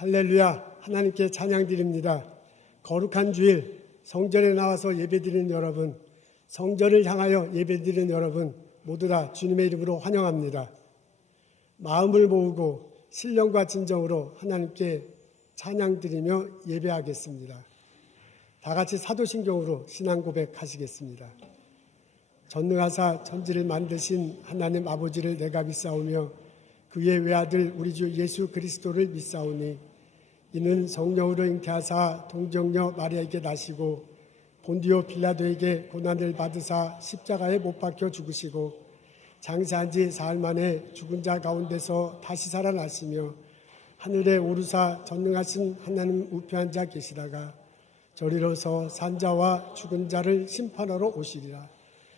할렐루야, 하나님께 찬양드립니다. 거룩한 주일 성전에 나와서 예배드리는 여러분, 성전을 향하여 예배드리는 여러분 모두 다 주님의 이름으로 환영합니다. 마음을 모으고 신령과 진정으로 하나님께 찬양드리며 예배하겠습니다. 다 같이 사도신경으로 신앙 고백하시겠습니다. 전능하사 천지를 만드신 하나님 아버지를 내가 믿사오며 그의 외아들 우리 주 예수 그리스도를 믿사오니 이는 성령으로 잉태하사 동정녀 마리아에게 나시고 본디오 빌라도에게 고난을 받으사 십자가에 못 박혀 죽으시고 장사한 지 사흘 만에 죽은 자 가운데서 다시 살아나시며 하늘에 오르사 전능하신 하나님 우편한 자 계시다가 저리로서 산자와 죽은 자를 심판하러 오시리라.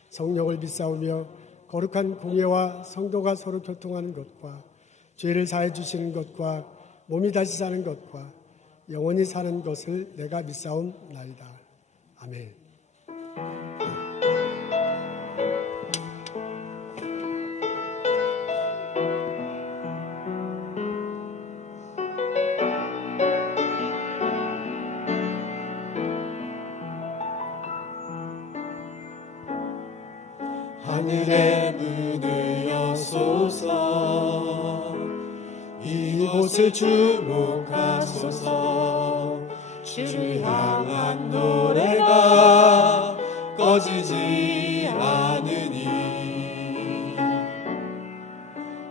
성령을 믿사오며 거룩한 공예와 성도가 서로 교통하는 것과 죄를 사해 주시는 것과 몸이 다시 사는 것과 영원히 사는 것을 내가 믿사옵나이다. 아멘. 하늘의 문을 여소서 이곳을 주목하소서 주를 향한 노래가 꺼지지 않으니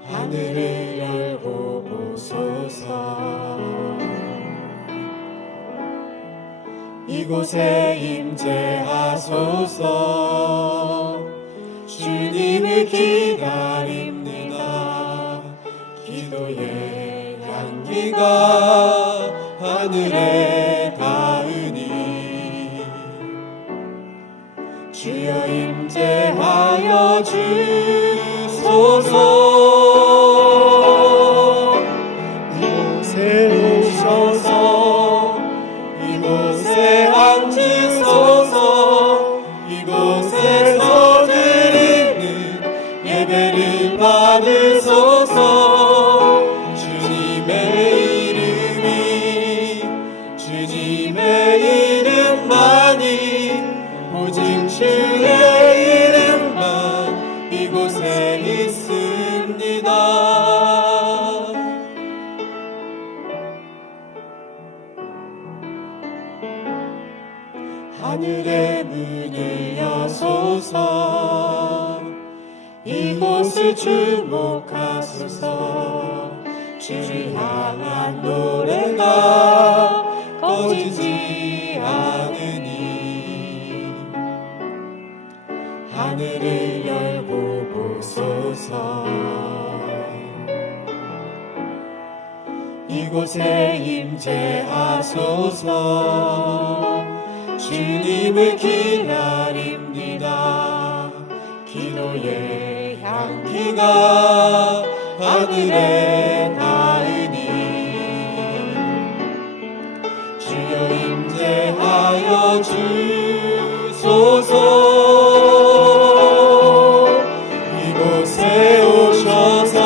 하늘을 열고 보소서 이곳에 임재하소서 주님을 기다립니다. 기도의 향기가 하늘에 닿으니 주여 임재하여 주소서. 이곳에 오셔서 이곳에 앉으소서. 이곳에서 드리는 예배를 받으소서. 주님의 이름만이 오직 주의 이름만 이곳에 있습니다. 하늘의 문을 여소서 이곳을 주목하소서. 주를 향한 노래가 꺼지지 않으니 하늘을 열고 보소서. 이곳에 임재하소서. 주님을 기다립니다. 기도의 향기가 하늘에 닿으니 주여 임재하여 주소서. 이곳에 오셔서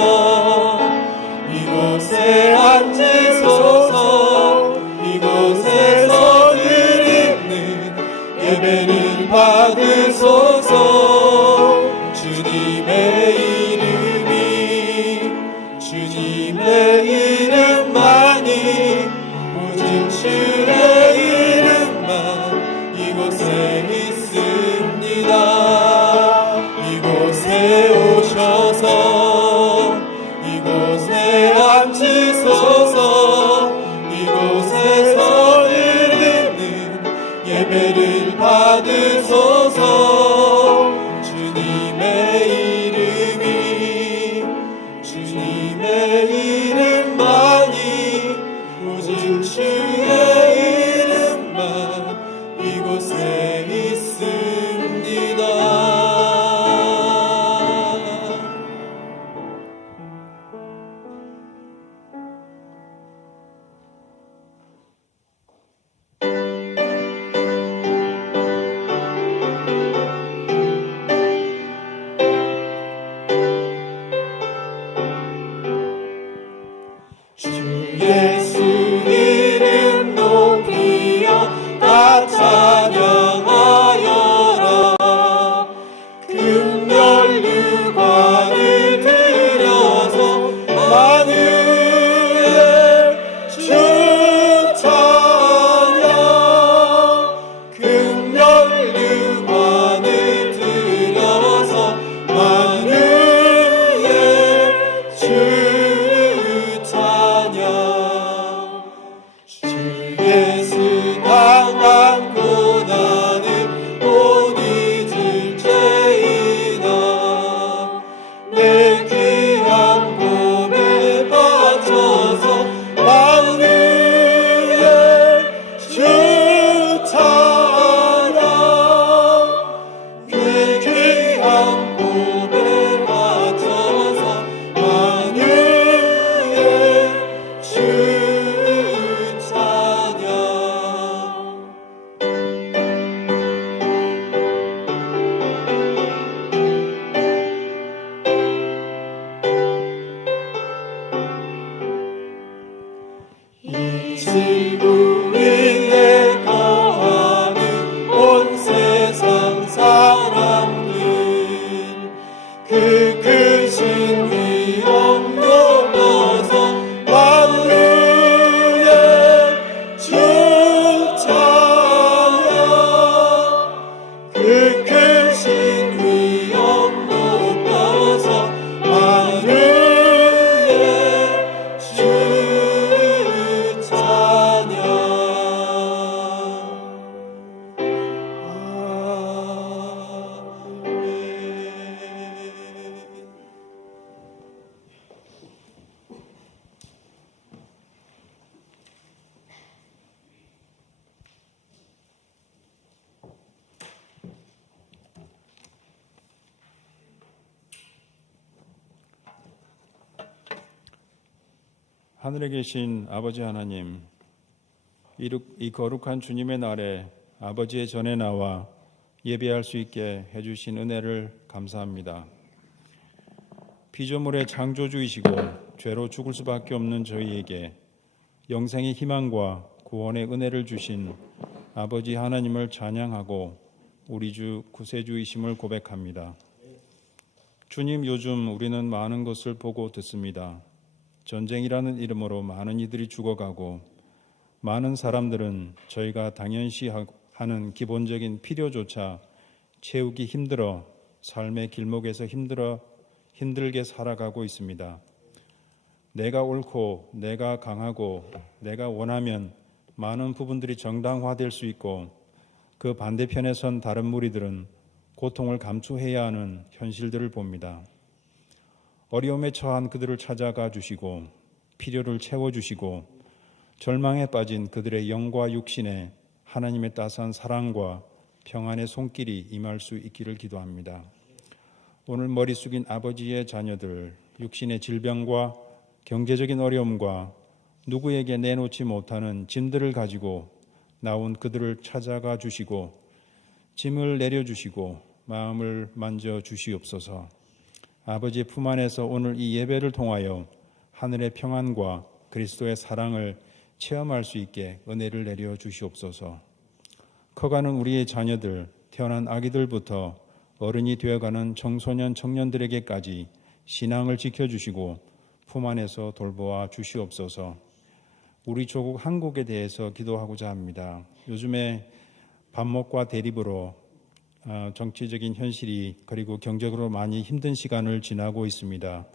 이곳에 앉으소서. 이곳에서 드리는 예배를 받으소서. 주님의 이름이 주님 주 찬양. 주 예수 당한 고난을 못 잊을 죄이나 내 귀한 몸에 바쳐서 만유의 주 찬양. 내 귀한 몸에 바쳐서 만유의 주 찬양. 이 지구 위에 거하는 온 세상 사람들 그 크신 위엄 높아서 만유의 주 찬양. 그 크신 위엄 높아서 만유의 주 찬양. 아멘. 하늘에 계신 아버지 하나님, 이 거룩한 주님의 날에 아버지의 전에 나와 예배할 수 있게 해주신 은혜를 감사합니다. 피조물의 창조주이시고 죄로 죽을 수밖에 없는 저희에게 영생의 희망과 구원의 은혜를 주신 아버지 하나님을 찬양하고 우리 주 구세주이심을 고백합니다. 주님, 요즘 우리는 많은 것을 보고 듣습니다. 전쟁이라는 이름으로 많은 이들이 죽어가고 많은 사람들은 저희가 당연시 하는 기본적인 필요조차 채우기 힘들어 삶의 길목에서 힘들게 살아가고 있습니다. 내가 옳고 내가 강하고 내가 원하면 많은 부분들이 정당화될 수 있고 그 반대편에 선 다른 무리들은 고통을 감수해야 하는 현실들을 봅니다. 어려움에 처한 그들을 찾아가 주시고 필요를 채워주시고 절망에 빠진 그들의 영과 육신에 하나님의 따스한 사랑과 평안의 손길이 임할 수 있기를 기도합니다. 오늘 머리 숙인 아버지의 자녀들, 육신의 질병과 경제적인 어려움과 누구에게 내놓지 못하는 짐들을 가지고 나온 그들을 찾아가 주시고 짐을 내려주시고 마음을 만져 주시옵소서. 아버지의 품 안에서 오늘 이 예배를 통하여 하늘의 평안과 그리스도의 사랑을 체험할 수 있게 은혜를 내려 주시옵소서. 커가는 우리의 자녀들, 태어난 아기들부터 어른이 되어가는 청소년, 청년들에게까지 신앙을 지켜주시고 품 안에서 돌보아 주시옵소서. 우리 조국 한국에 대해서 기도하고자 합니다. 요즘에 반목과 대립으로 정치적인 현실이 그리고 경제적으로 많이 힘든 시간을 지나고 있습니다.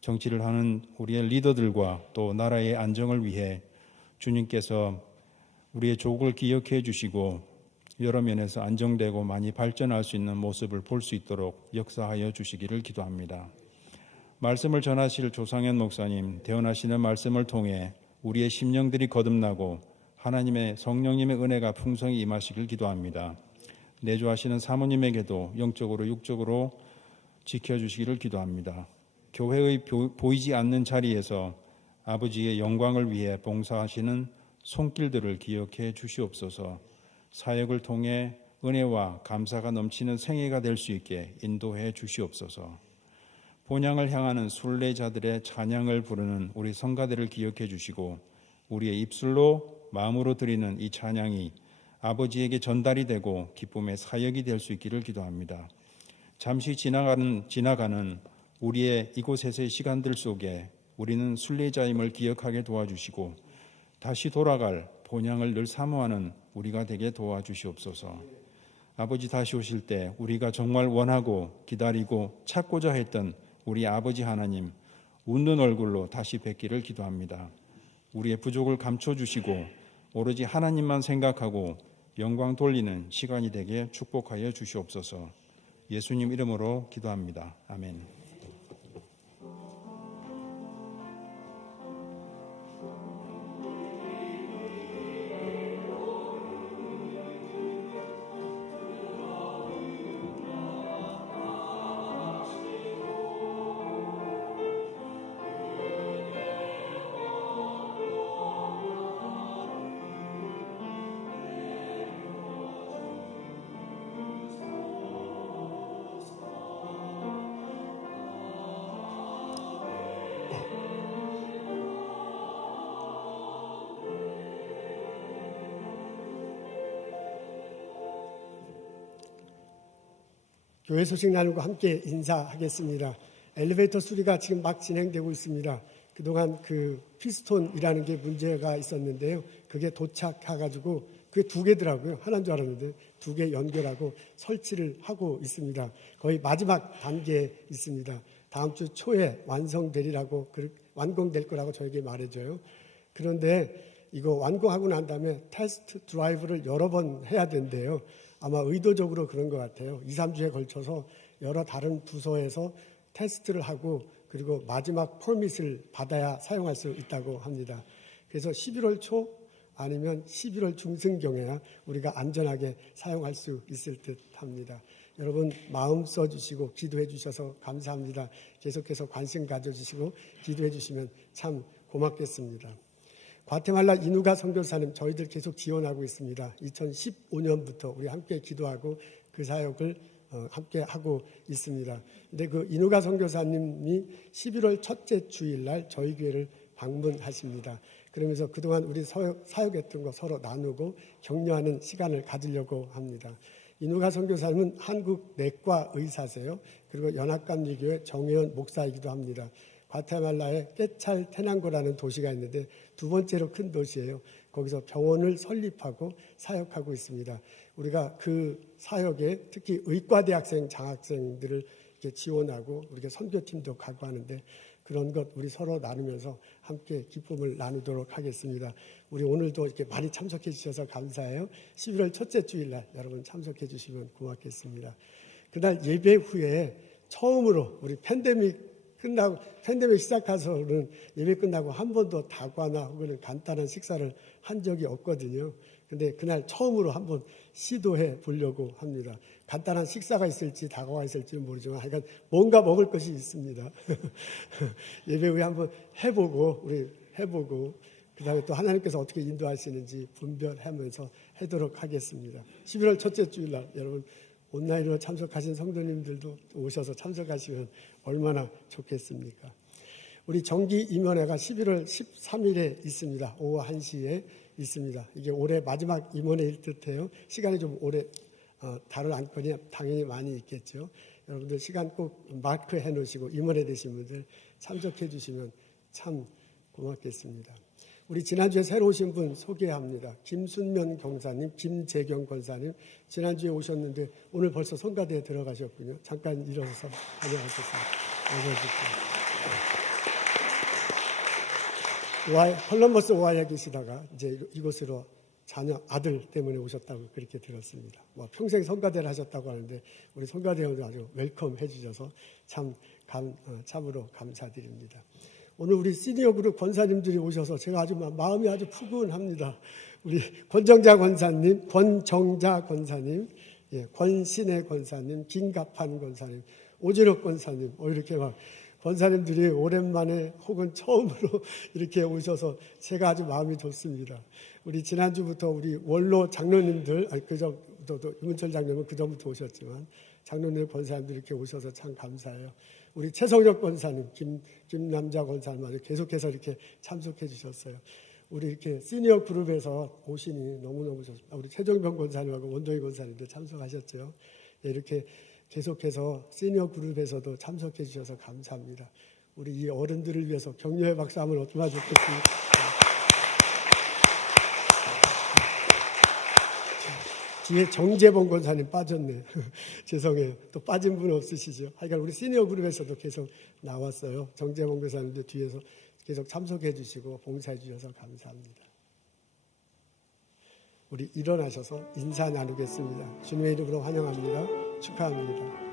정치를 하는 우리의 리더들과 또 나라의 안정을 위해 주님께서 우리의 조국을 기억해 주시고 여러 면에서 안정되고 많이 발전할 수 있는 모습을 볼 수 있도록 역사하여 주시기를 기도합니다. 말씀을 전하실 조상현 목사님, 대언하시는 말씀을 통해 우리의 심령들이 거듭나고 하나님의 성령님의 은혜가 풍성히 임하시길 기도합니다. 내주하시는 사모님에게도 영적으로 육적으로 지켜주시기를 기도합니다. 교회의 보이지 않는 자리에서 아버지의 영광을 위해 봉사하시는 손길들을 기억해 주시옵소서. 사역을 통해 은혜와 감사가 넘치는 생애가 될 수 있게 인도해 주시옵소서. 본향을 향하는 순례자들의 찬양을 부르는 우리 성가대를 기억해 주시고 우리의 입술로 마음으로 드리는 이 찬양이 아버지에게 전달이 되고 기쁨의 사역이 될 수 있기를 기도합니다. 잠시 지나가는 우리의 이곳에서의 시간들 속에 우리는 순례자임을 기억하게 도와주시고 다시 돌아갈 본향을 늘 사모하는 우리가 되게 도와주시옵소서. 아버지 다시 오실 때 우리가 정말 원하고 기다리고 찾고자 했던 우리 아버지 하나님, 웃는 얼굴로 다시 뵙기를 기도합니다. 우리의 부족을 감춰주시고 오로지 하나님만 생각하고 영광 돌리는 시간이 되게 축복하여 주시옵소서. 예수님 이름으로 기도합니다. 아멘. 교회 소식 나누고 함께 인사하겠습니다. 엘리베이터 수리가 지금 막 진행되고 있습니다. 그동안 그 피스톤이라는 게 문제가 있었는데요. 그게 도착해가지고 그게 두 개더라고요. 하나인 줄 알았는데 두 개 연결하고 설치를 하고 있습니다. 거의 마지막 단계에 있습니다. 다음 주 초에 완성될 거라고 저에게 말해줘요. 그런데 이거 완공하고 난 다음에 테스트 드라이브를 여러 번 해야 된대요. 아마 의도적으로 그런 것 같아요. 2, 3주에 걸쳐서 여러 다른 부서에서 테스트를 하고 그리고 마지막 퍼밋을 받아야 사용할 수 있다고 합니다. 그래서 11월 초 아니면 11월 중순경에야 우리가 안전하게 사용할 수 있을 듯 합니다. 여러분 마음 써주시고 기도해 주셔서 감사합니다. 계속해서 관심 가져주시고 기도해 주시면 참 고맙겠습니다. 과테말라 이누가 선교사님 저희들 계속 지원하고 있습니다. 2015년부터 우리 함께 기도하고 그 사역을 함께 하고 있습니다. 근데 그 이누가 선교사님이 11월 첫째 주일날 저희 교회를 방문하십니다. 그러면서 그동안 우리 사역했던 거 서로 나누고 격려하는 시간을 가지려고 합니다. 이누가 선교사님은 한국 내과 의사세요. 그리고 연합감리교회 정혜원 목사이기도 합니다. 과테말라에 깨찰 테낭고라는 도시가 있는데 두 번째로 큰 도시예요. 거기서 병원을 설립하고 사역하고 있습니다. 우리가 그 사역에 특히 의과대학생 장학생들을 이렇게 지원하고 우리가 선교팀도 가고 하는데 그런 것 우리 서로 나누면서 함께 기쁨을 나누도록 하겠습니다. 우리 오늘도 이렇게 많이 참석해 주셔서 감사해요. 11월 첫째 주일날 여러분 참석해 주시면 고맙겠습니다. 그날 예배 후에 처음으로 우리 팬데믹 시작해서는 예배 끝나고 한 번도 다과나 혹은 간단한 식사를 한 적이 없거든요. 근데 그날 처음으로 한번 시도해 보려고 합니다. 간단한 식사가 있을지 다과가 있을지는 모르지만 하여간 뭔가 먹을 것이 있습니다. 예배 후에 한번 해보고 그 다음에 또 하나님께서 어떻게 인도하시는지 분별하면서 하도록 하겠습니다. 11월 첫째 주일날 여러분 온라인으로 참석하신 성도님들도 오셔서 참석하시면 얼마나 좋겠습니까? 우리 정기 임원회가 11월 13일에 있습니다. 오후 1시에 있습니다. 이게 올해 마지막 임원회일 듯해요. 시간이 좀 오래 다룰 안건이 당연히 많이 있겠죠. 여러분들 시간 꼭 마크해 놓으시고 임원회 되신 분들 참석해 주시면 참 고맙겠습니다. 우리 지난주에 새로 오신 분 소개합니다. 김순면 경사님, 김재경 권사님 지난주에 오셨는데 오늘 벌써 성가대에 들어가셨군요. 잠깐 일어서서 안녕하셨습니다. 콜럼버스 오하이에 계시다가 이제 이곳으로 자녀 아들 때문에 오셨다고 그렇게 들었습니다. 평생 성가대를 하셨다고 하는데 우리 성가대원도 아주 웰컴 해주셔서 참으로 감사드립니다. 오늘 우리 시니어 그룹 권사님들이 오셔서 제가 아주 마음이 아주 푸근합니다. 우리 권정자 권사님, 권신혜 권사님, 김갑한 권사님, 오진욱 권사님, 이렇게 막 권사님들이 오랜만에 혹은 처음으로 이렇게 오셔서 제가 아주 마음이 좋습니다. 우리 지난주부터 우리 원로 장로님들, 그전부터 유문철 장로님은 그전부터 오셨지만 장로님 권사님들 이렇게 오셔서 참 감사해요. 우리 최성혁 권사님, 김남자 권사님 아주 계속해서 이렇게 참석해 주셨어요. 우리 이렇게 시니어 그룹에서 오시니 너무너무 좋습니다. 우리 최정병 권사님하고 원동희 권사님도 참석하셨죠. 이렇게 계속해서 시니어 그룹에서도 참석해 주셔서 감사합니다. 우리 이 어른들을 위해서 격려의 박수 한번 어떻게 좋겠습니까? 뒤에 정재봉 권사님 빠졌네. 죄송해요. 또 빠진 분 없으시죠? 하여간 우리 시니어 그룹에서도 계속 나왔어요. 정재봉 권사님도 뒤에서 계속 참석해 주시고 봉사해 주셔서 감사합니다. 우리 일어나셔서 인사 나누겠습니다. 주님의 이름으로 환영합니다. 축하합니다.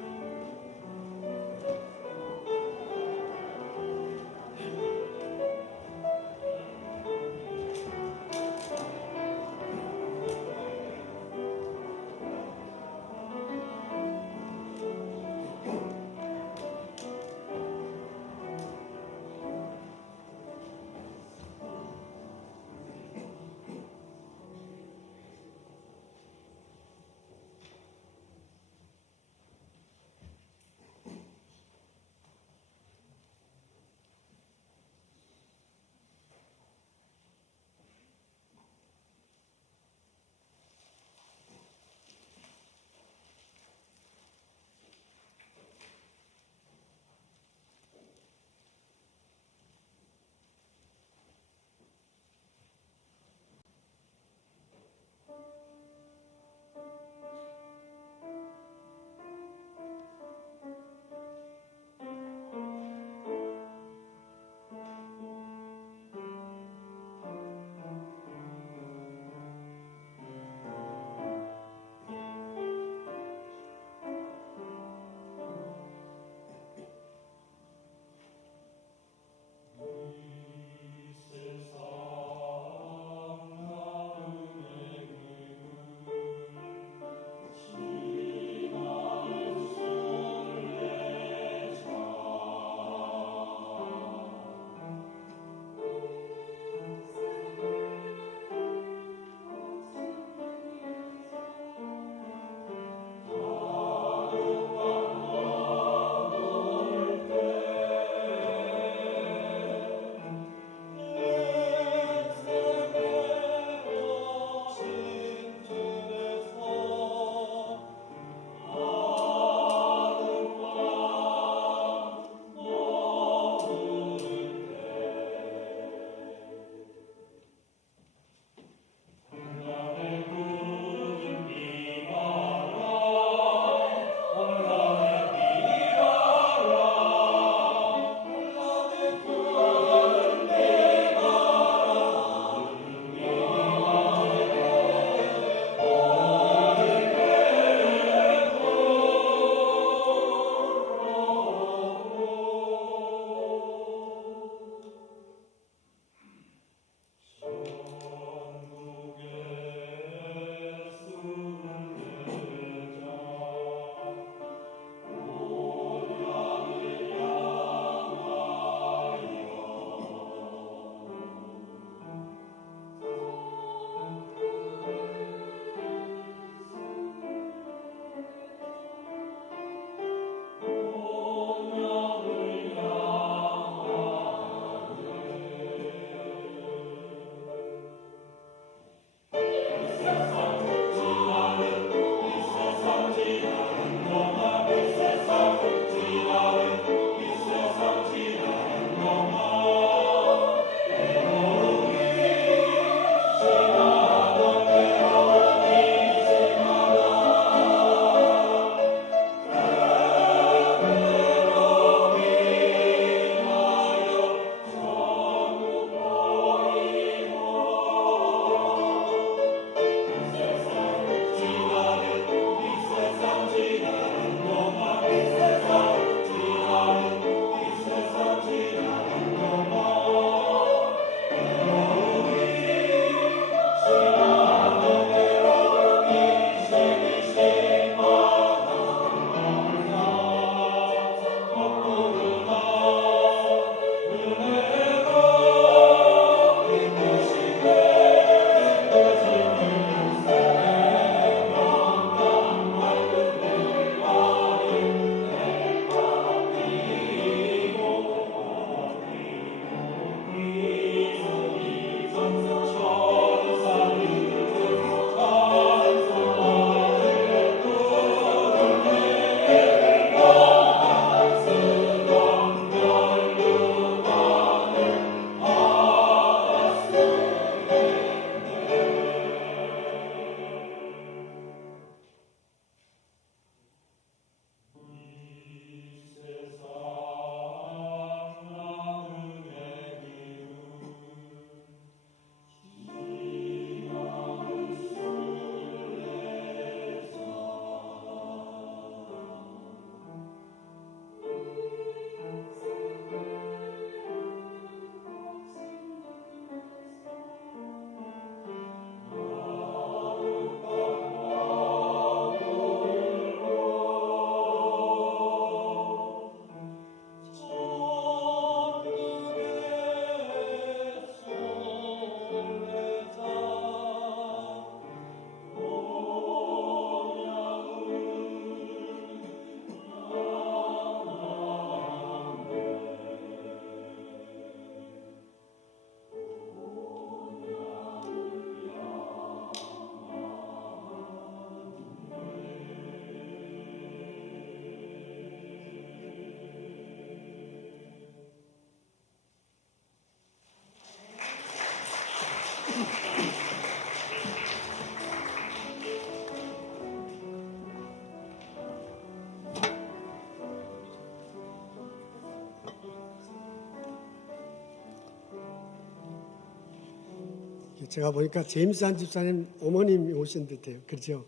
제가 보니까 제임스 한 집사님 어머님이 오신 듯해요. 그렇죠?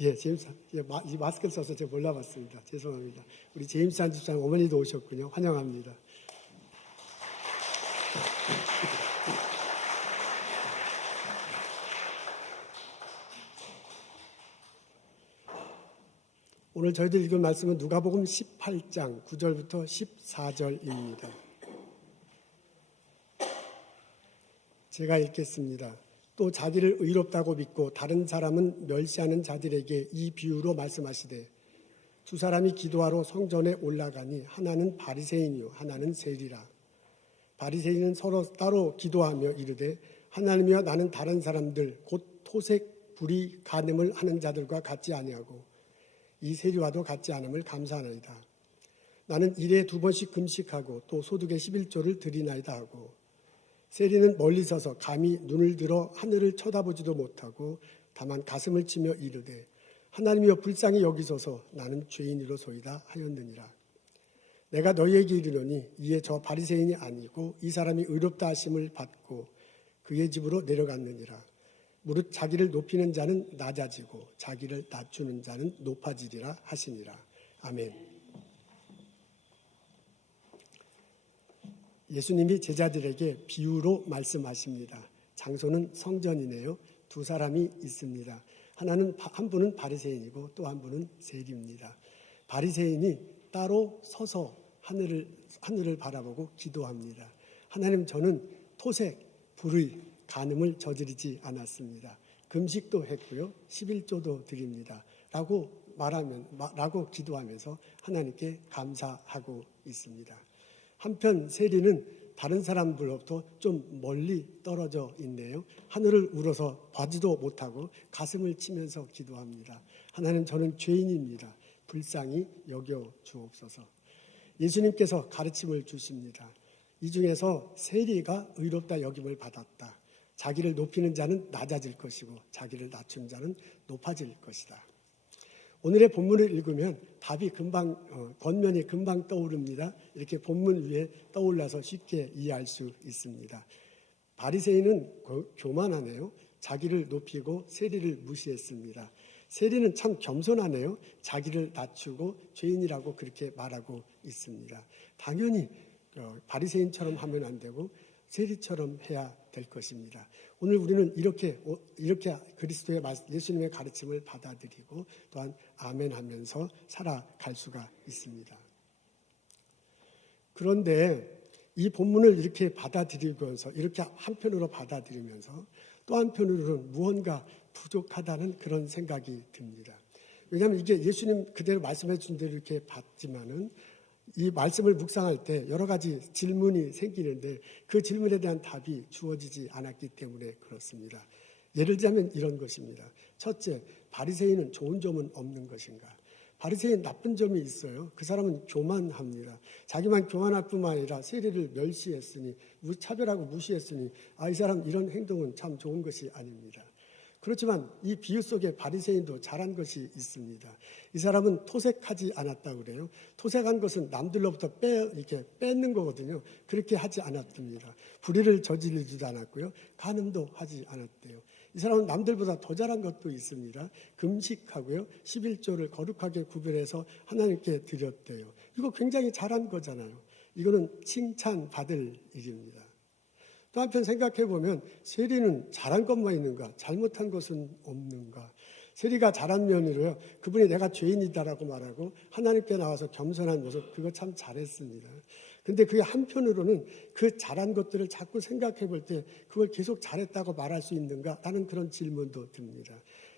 예, 제임스, 예, 이 마스크를 써서 제가 몰라봤습니다. 죄송합니다. 우리 제임스 한 집사님 어머니도 오셨군요. 환영합니다. 오늘 저희들 읽은 말씀은 누가복음 18장 9절부터 14절입니다. 제가 읽겠습니다. 또 자기를 의롭다고 믿고 다른 사람은 멸시하는 자들에게 이 비유로 말씀하시되 두 사람이 기도하러 성전에 올라가니 하나는 바리새인이요 하나는 세리라. 바리새인은 서로 따로 기도하며 이르되 하나님이여 나는 다른 사람들 곧 토색 불의 간음을 하는 자들과 같지 아니하고 이 세리와도 같지 않음을 감사하나이다. 나는 일에 2번씩 금식하고 또 소득의 11조를 드리나이다 하고 세리는 멀리 서서 감히 눈을 들어 하늘을 쳐다보지도 못하고 다만 가슴을 치며 이르되 하나님이여 불쌍히 여기소서 나는 죄인이로소이다 하였느니라. 내가 너희에게 이르노니 이에 저 바리새인이 아니고 이 사람이 의롭다 하심을 받고 그의 집으로 내려갔느니라. 무릇 자기를 높이는 자는 낮아지고 자기를 낮추는 자는 높아지리라 하시니라. 아멘. 예수님이 제자들에게 비유로 말씀하십니다. 장소는 성전이네요. 두 사람이 있습니다. 한 분은 바리새인이고 또 한 분은 세리입니다. 바리새인이 따로 서서 하늘을 바라보고 기도합니다. 하나님, 저는 토색, 불의, 간음을 저지르지 않았습니다. 금식도 했고요. 11조도 드립니다. 라고 기도하면서 하나님께 감사하고 있습니다. 한편 세리는 다른 사람들로부터 좀 멀리 떨어져 있네요. 하늘을 우러서 봐지도 못하고 가슴을 치면서 기도합니다. 하나님, 저는 죄인입니다. 불쌍히 여겨 주옵소서. 예수님께서 가르침을 주십니다. 이 중에서 세리가 의롭다 여김을 받았다. 자기를 높이는 자는 낮아질 것이고 자기를 낮춘 자는 높아질 것이다. 오늘의 본문을 읽으면 답이 겉면이 금방 떠오릅니다. 이렇게 본문 위에 떠올라서 쉽게 이해할 수 있습니다. 바리새인은 교만하네요. 자기를 높이고 세리를 무시했습니다. 세리는 참 겸손하네요. 자기를 낮추고 죄인이라고 그렇게 말하고 있습니다. 당연히 바리새인처럼 하면 안 되고 세리처럼 해야 될 것입니다. 오늘 우리는 이렇게 그리스도의 예수님의 가르침을 받아들이고 또한 아멘하면서 살아갈 수가 있습니다. 그런데 이 본문을 이렇게 받아들이면서 이렇게 한편으로 받아들이면서 또 한편으로는 무언가 부족하다는 그런 생각이 듭니다. 왜냐하면 이게 예수님 그대로 말씀해 준 대로 이렇게 받지만은 이 말씀을 묵상할 때 여러 가지 질문이 생기는데 그 질문에 대한 답이 주어지지 않았기 때문에 그렇습니다. 예를 들자면 이런 것입니다. 첫째, 바리새인은 좋은 점은 없는 것인가? 바리새인 나쁜 점이 있어요. 그 사람은 교만합니다. 자기만 교만할 뿐만 아니라 세리를 멸시했으니 차별하고 무시했으니 이 사람 이런 행동은 참 좋은 것이 아닙니다. 그렇지만 이 비유 속에 바리새인도 잘한 것이 있습니다. 이 사람은 토색하지 않았다고 그래요. 토색한 것은 남들로부터 이렇게 뺏는 거거든요. 그렇게 하지 않았습니다. 불의를 저지르지도 않았고요. 간음도 하지 않았대요. 이 사람은 남들보다 더 잘한 것도 있습니다. 금식하고요. 11조를 거룩하게 구별해서 하나님께 드렸대요. 이거 굉장히 잘한 거잖아요. 이거는 칭찬받을 일입니다. 또 한편 생각해 보면 세리는 잘한 것만 있는가? 잘못한 것은 없는가? 세리가 잘한 면으로요. 그분이 내가 죄인이다라고 말하고 하나님께 나와서 겸손한 모습, 그거 참 잘했습니다. 근데 그게 한편으로는 그 잘한 것들을 자꾸 생각해 볼 때 그걸 계속 잘했다고 말할 수 있는가? 라는 그런 질문도 듭니다.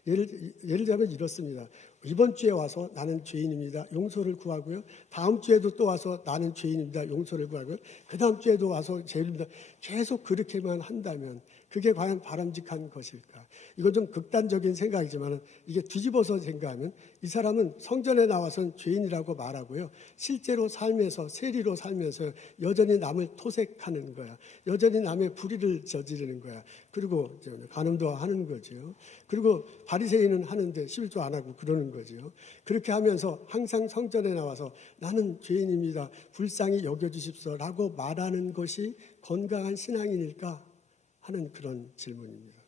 예를 들자면 이렇습니다. 이번 주에 와서 나는 죄인입니다. 용서를 구하고요. 다음 주에도 또 와서 나는 죄인입니다. 용서를 구하고요. 그 다음 주에도 와서 죄인입니다. 계속 그렇게만 한다면 그게 과연 바람직한 것일까? 이건 좀 극단적인 생각이지만 이게 뒤집어서 생각하면 이 사람은 성전에 나와서는 죄인이라고 말하고요. 실제로 삶에서 세리로 살면서 여전히 남을 토색하는 거야. 여전히 남의 불의를 저지르는 거야. 그리고 간음도 하는 거죠. 그리고 바리새인은 하는데 11조 안 하고 그러는 거죠. 그렇게 하면서 항상 성전에 나와서 나는 죄인입니다. 불쌍히 여겨주십시오라고 말하는 것이 건강한 신앙인일까? 하는 그런 질문입니다.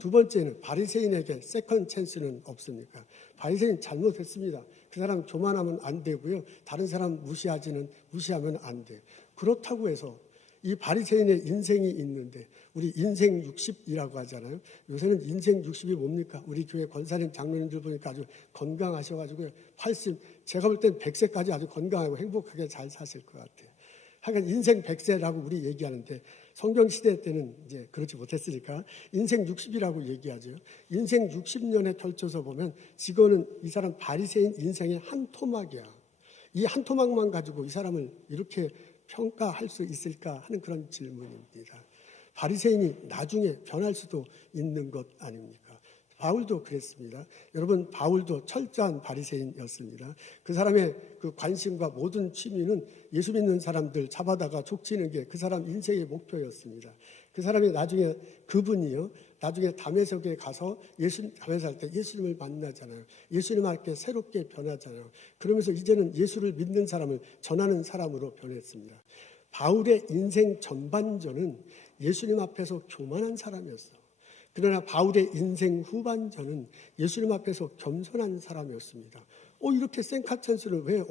두 번째는 바리새인에게 세컨 찬스는 없습니까? 바리새인 잘못했습니다. 그 사람 교만하면 안 되고요. 다른 사람 무시하면 안 돼요. 그렇다고 해서 이 바리새인의 인생이 있는데 우리 인생 60이라고 하잖아요. 요새는 인생 60이 뭡니까? 우리 교회 권사님 장로님들 보니까 아주 건강하셔가지고요. 80, 제가 볼 땐 100세까지 아주 건강하고 행복하게 잘 사실 것 같아요. 하여간 인생 100세라고 우리 얘기하는데 성경 시대 때는 이제 그렇지 못했으니까 인생 60이라고 얘기하죠. 인생 60년에 펼쳐서 보면 지금은 이 사람 바리새인 인생의 한 토막이야. 이 한 토막만 가지고 이 사람을 이렇게 평가할 수 있을까 하는 그런 질문입니다. 바리새인이 나중에 변할 수도 있는 것 아닙니까? 바울도 그랬습니다. 여러분, 바울도 철저한 바리새인이었습니다. 그 사람의 그 관심과 모든 취미는 예수 믿는 사람들 잡아다가 족치는 게 그 사람 인생의 목표였습니다. 그 사람이 나중에 나중에 담에색에 가서 담에색 할 때 예수님을 만나잖아요. 예수님 앞에 새롭게 변하잖아요. 그러면서 이제는 예수를 믿는 사람을 전하는 사람으로 변했습니다. 바울의 인생 전반전은 예수님 앞에서 교만한 사람이었어. 그러나 바울의 인생 후반전은 예수님 앞에서 겸손한 사람이었습니다. 이렇게 세컨 찬스는 왜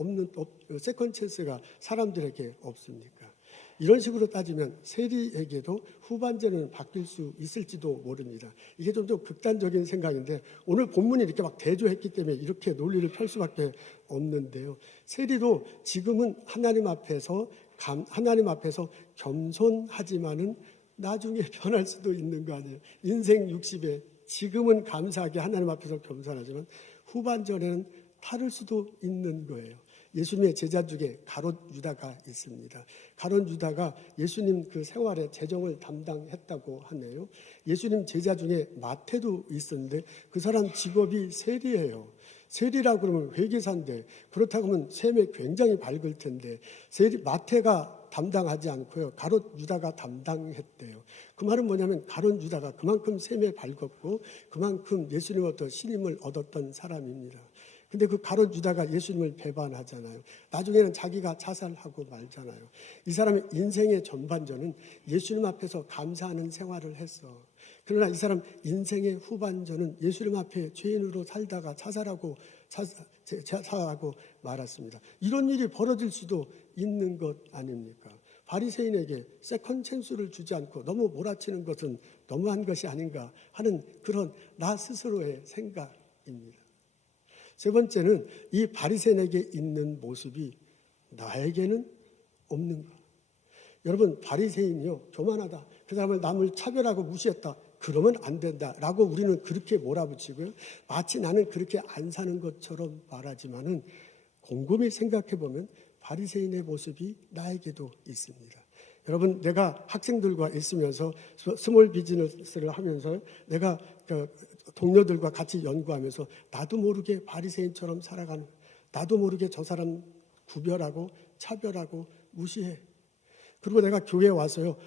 세컨 찬스가 사람들에게 없습니까? 이런 식으로 따지면 세리에게도 후반전은 바뀔 수 있을지도 모릅니다. 이게 좀 더 극단적인 생각인데 오늘 본문이 이렇게 막 대조했기 때문에 이렇게 논리를 펼 수밖에 없는데요. 세리도 지금은 하나님 앞에서 겸손하지만은 나중에 변할 수도 있는 거 아니에요. 인생 60에 지금은 감사하게 하나님 앞에서 겸손하지만 후반전에는 다를 수도 있는 거예요. 예수님의 제자 중에 가롯 유다가 있습니다. 가롯 유다가 예수님 그 생활의 재정을 담당했다고 하네요. 예수님 제자 중에 마태도 있었는데 그 사람 직업이 세리예요. 세리라고 그러면 회계사인데 그렇다고 하면 셈에 굉장히 밝을 텐데 마태가 담당하지 않고요. 가롯 유다가 담당했대요. 그 말은 뭐냐면 가롯 유다가 그만큼 셈에 밝았고 그만큼 예수님으로부터 신임을 얻었던 사람입니다. 근데 그 가롯 유다가 예수님을 배반하잖아요. 나중에는 자기가 자살하고 말잖아요. 이 사람의 인생의 전반전은 예수님 앞에서 감사하는 생활을 했어. 그러나 이 사람 인생의 후반전은 예수님 앞에 죄인으로 살다가 자살하고 말았습니다. 이런 일이 벌어질 수도 있는 것 아닙니까? 바리새인에게 세컨 찬스를 주지 않고 너무 몰아치는 것은 너무한 것이 아닌가 하는 그런 나 스스로의 생각입니다. 세 번째는 이 바리새인에게 있는 모습이 나에게는 없는가? 여러분, 바리새인이요 교만하다. 그 사람을 남을 차별하고 무시했다. 그러면 안 된다라고 우리는 그렇게 몰아붙이고요. 마치 나는 그렇게 안 사는 것처럼 말하지만은 곰곰이 생각해 보면 바리새인의 모습이 나에게도 있습니다. 여러분, 내가 학생들과 있으면서 스몰 비즈니스를 하면서 내가 동료들과 같이 연구하면서 나도 모르게 바리새인처럼 살아가는, 나도 모르게 저 사람 구별하고 차별하고 무시해. 그리고 내가 교회에 와서요,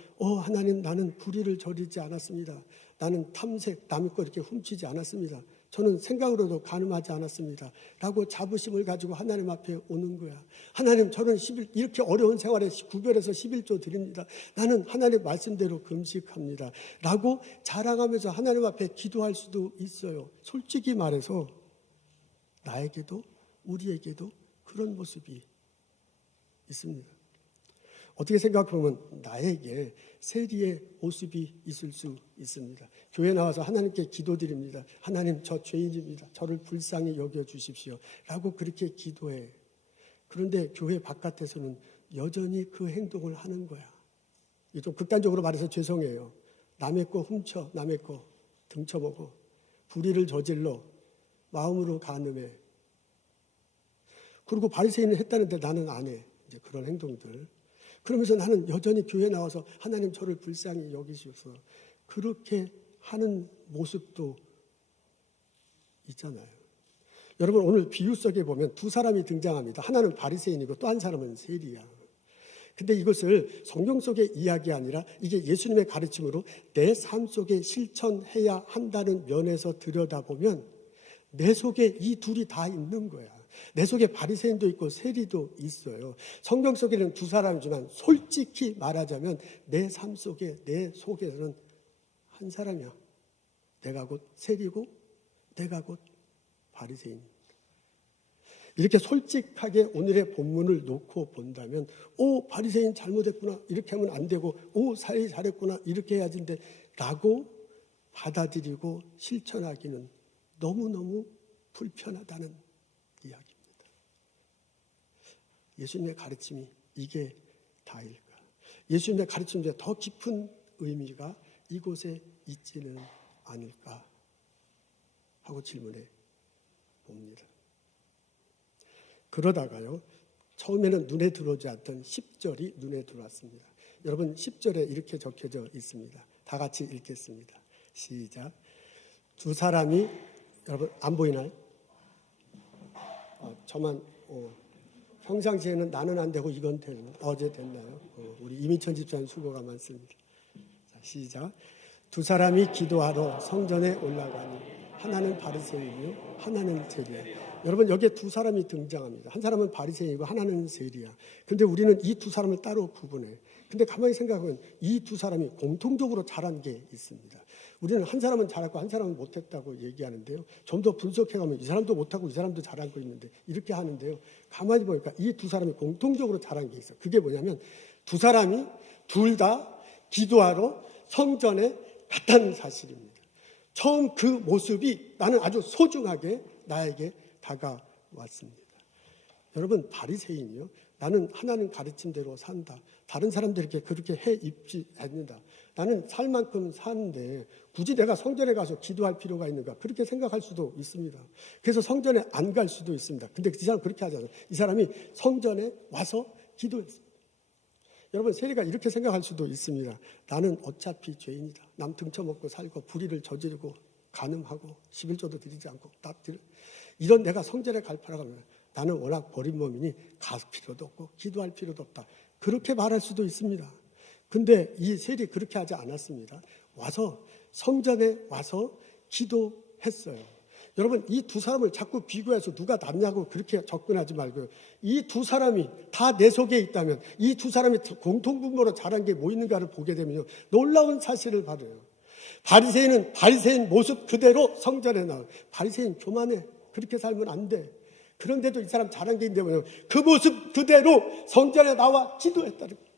하나님, 나는 불의를 저지르지 않았습니다. 나는 탐색, 남의 거 이렇게 훔치지 않았습니다. 저는 생각으로도 간음하지 않았습니다. 라고 자부심을 가지고 하나님 앞에 오는 거야. 하나님, 저는 이렇게 어려운 생활에 구별해서 11조 드립니다. 나는 하나님 말씀대로 금식합니다. 라고 자랑하면서 하나님 앞에 기도할 수도 있어요. 솔직히 말해서 나에게도 우리에게도 그런 모습이 있습니다. 어떻게 생각하면 나에게 세리의 모습이 있을 수 있습니다. 교회 나와서 하나님께 기도드립니다. 하나님, 저 죄인입니다. 저를 불쌍히 여겨주십시오. 라고 그렇게 기도해. 그런데 교회 바깥에서는 여전히 그 행동을 하는 거야. 좀 극단적으로 말해서 죄송해요. 남의 거 훔쳐, 남의 거 등쳐먹어, 불의를 저질러, 마음으로 간음해. 그리고 바리새인은 했다는데 나는 안 해. 이제 그런 행동들. 그러면서 나는 여전히 교회 나와서 하나님, 저를 불쌍히 여기시옵소서. 그렇게 하는 모습도 있잖아요. 여러분, 오늘 비유 속에 보면 두 사람이 등장합니다. 하나는 바리새인이고 또 한 사람은 세리야. 근데 이것을 성경 속의 이야기 아니라 이게 예수님의 가르침으로 내 삶 속에 실천해야 한다는 면에서 들여다보면 내 속에 이 둘이 다 있는 거야. 내 속에 바리새인도 있고 세리도 있어요. 성경 속에는 두 사람이지만 솔직히 말하자면 내 삶 속에, 내 속에서는 한 사람이야. 내가 곧 세리고 내가 곧 바리새인입니다. 이렇게 솔직하게 오늘의 본문을 놓고 본다면 바리새인 잘못했구나 이렇게 하면 안 되고 사리 잘했구나 이렇게 해야지인데 라고 받아들이고 실천하기는 너무너무 불편하다는 이야기입니다. 예수님의 가르침이 이게 다일까? 예수님의 가르침에 더 깊은 의미가 이곳에 있지는 않을까 하고 질문해 봅니다. 그러다가요, 처음에는 눈에 들어오지 않던 10절이 눈에 들어왔습니다. 여러분 10절에 이렇게 적혀져 있습니다. 다 같이 읽겠습니다. 시작. 두 사람이, 여러분 안 보이나요? 저만 평상시에는 나는 안 되고 이건 어제 됐나요? 우리 이민천 집사님 수고가 많습니다. 자, 시작. 두 사람이 기도하러 성전에 올라가니 하나는 바리새인이요 하나는 세리야. 여러분 여기에 두 사람이 등장합니다. 한 사람은 바리새인이고 하나는 세리야. 근데 우리는 이 두 사람을 따로 구분해. 근데 가만히 생각하면 이 두 사람이 공통적으로 잘한 게 있습니다. 우리는 한 사람은 잘하고 한 사람은 못했다고 얘기하는데요. 좀 더 분석해가면 이 사람도 못하고 이 사람도 잘한 거 있는데 이렇게 하는데요. 가만히 보니까 이 두 사람이 공통적으로 잘한 게 있어요. 그게 뭐냐면 두 사람이 둘 다 기도하러 성전에 갔다는 사실입니다. 처음 그 모습이 나는 아주 소중하게 나에게 다가왔습니다. 여러분 바리새인이요. 나는 하나님 가르침대로 산다. 다른 사람들에게 그렇게 해 입지 않는다. 나는 살 만큼 사는데 굳이 내가 성전에 가서 기도할 필요가 있는가? 그렇게 생각할 수도 있습니다. 그래서 성전에 안 갈 수도 있습니다. 근데 이 사람 그렇게 하지 않아요. 이 사람이 성전에 와서 기도했습니다. 여러분 세리가 이렇게 생각할 수도 있습니다. 나는 어차피 죄인이다. 남 등쳐먹고 살고 불의를 저지르고 간음하고 11조도 드리지 않고 이런 내가 성전에 갈 필요가 없는 나는 워낙 버린 몸이니 갈 필요도 없고 기도할 필요도 없다. 그렇게 말할 수도 있습니다. 근데 이 세리 그렇게 하지 않았습니다. 와서 성전에 와서 기도했어요. 여러분 이 두 사람을 자꾸 비교해서 누가 낫냐고 그렇게 접근하지 말고요. 이 두 사람이 다 내 속에 있다면 이 두 사람이 공통분모로 잘한 게 뭐 있는가를 보게 되면요. 놀라운 사실을 받아요. 바리새인은 바리새인 모습 그대로 성전에 나와요. 바리새인 교만해. 그렇게 살면 안 돼. 그런데도 이 사람 잘한 게 있는데 뭐냐면 그 모습 그대로 성전에 나와 기도했다는 겁니다.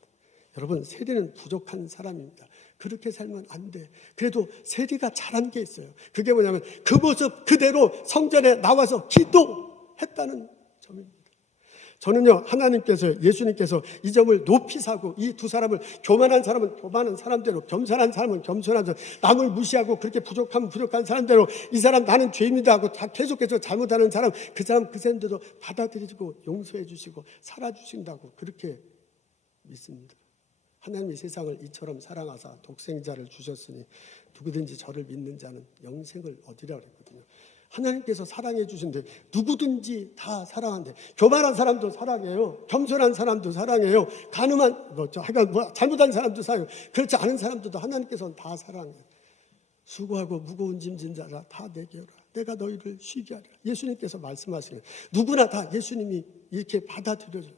여러분 세리는 부족한 사람입니다. 그렇게 살면 안 돼. 그래도 세리가 잘한 게 있어요. 그게 뭐냐면 그 모습 그대로 성전에 나와서 기도했다는 점입니다. 저는요 하나님께서 예수님께서 이 점을 높이 사고 이 두 사람을 교만한 사람은 교만한 사람대로 겸손한 사람은 겸손한 사람 남을 무시하고 그렇게 부족하면 부족한 사람대로 이 사람 나는 죄입니다 하고 다 계속해서 잘못하는 사람 그 사람들도 받아들이고 용서해 주시고 살아주신다고 그렇게 믿습니다. 하나님이 세상을 이처럼 사랑하사 독생자를 주셨으니 누구든지 저를 믿는 자는 영생을 얻으리라 그랬거든요. 하나님께서 사랑해 주신데 누구든지 다 사랑한대. 교만한 사람도 사랑해요. 겸손한 사람도 사랑해요. 간음한 잘못한 사람도 사랑해요. 그렇지 않은 사람들도 하나님께서는 다 사랑해요. 수고하고 무거운 짐진 자라 다 내게 오라. 내가 너희를 쉬게 하리라. 예수님께서 말씀하시는 누구나 다 예수님이 이렇게 받아들여줘요.